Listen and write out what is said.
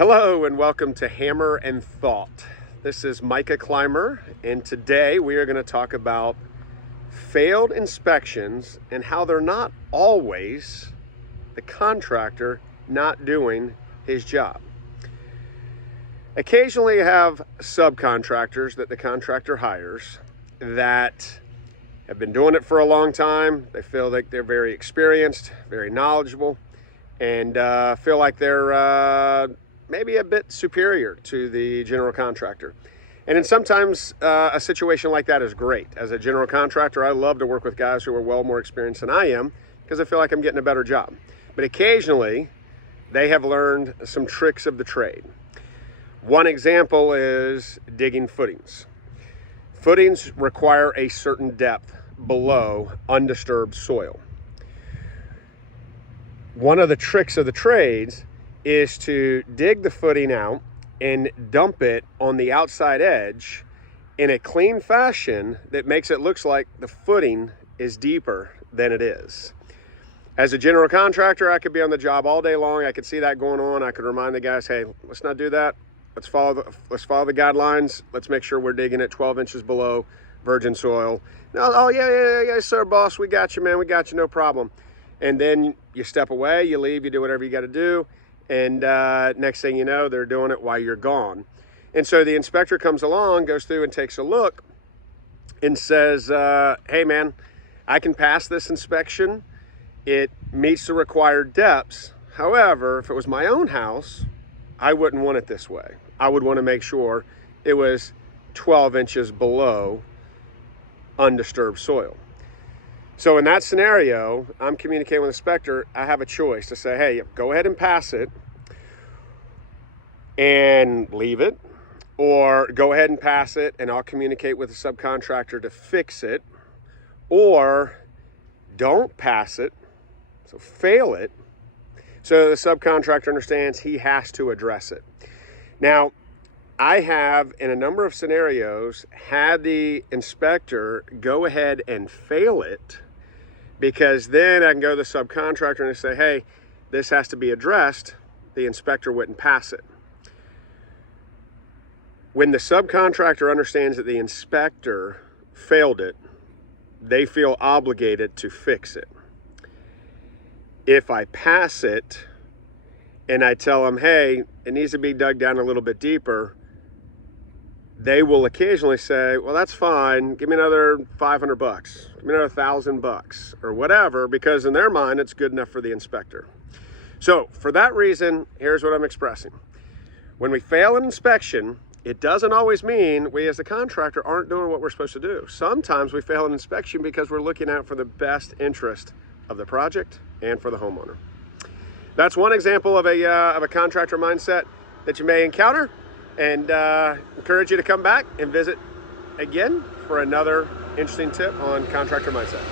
Hello and welcome to Hammer and Thought. This is Micah Clymer, and today we are going to talk about failed inspections and how they're not always the contractor not doing his job. Occasionally you have subcontractors that the contractor hires that have been doing it for a long time. They feel like they're very experienced, very knowledgeable, and feel like they're maybe a bit superior to the general contractor. And then sometimes a situation like that is great. As a general contractor, I love to work with guys who are well more experienced than I am because I feel like I'm getting a better job. But occasionally, they have learned some tricks of the trade. One example is digging footings. Footings require a certain depth below undisturbed soil. One of the tricks of the trades is to dig the footing out and dump it on the outside edge in a clean fashion that makes it look like the footing is deeper than it is. As a general contractor, I could be on the job all day long. I could see that going on. I could remind the guys, hey, let's not do that. Let's follow the guidelines. Let's make sure we're digging at 12 inches below virgin soil. No, oh yeah, sir, boss, we got you, man. We got you, no problem. And then you step away, you leave, you do whatever you got to do. And next thing you know, they're doing it while you're gone. And so the inspector comes along, goes through and takes a look and says, hey man, I can pass this inspection. It meets the required depths. However, if it was my own house, I wouldn't want it this way. I would want to make sure it was 12 inches below undisturbed soil. So in that scenario, I'm communicating with the inspector. I have a choice to say, hey, go ahead and pass it and leave it, or go ahead and pass it and I'll communicate with the subcontractor to fix it, or don't pass it, so fail it, so the subcontractor understands he has to address it. Now, I have, in a number of scenarios, had the inspector go ahead and fail it, because then I can go to the subcontractor and say, hey, this has to be addressed. The inspector wouldn't pass it. When the subcontractor understands that the inspector failed it, they feel obligated to fix it. If I pass it and I tell them, hey, it needs to be dug down a little bit deeper, they will occasionally say, well, that's fine. Give me another 500 bucks. Give me another $1,000 or whatever, because in their mind, it's good enough for the inspector. So for that reason, here's what I'm expressing. When we fail an inspection, it doesn't always mean we as a contractor aren't doing what we're supposed to do. Sometimes we fail an inspection because we're looking out for the best interest of the project and for the homeowner. That's one example of a contractor mindset that you may encounter. And encourage you to come back and visit again for another interesting tip on contractor mindset.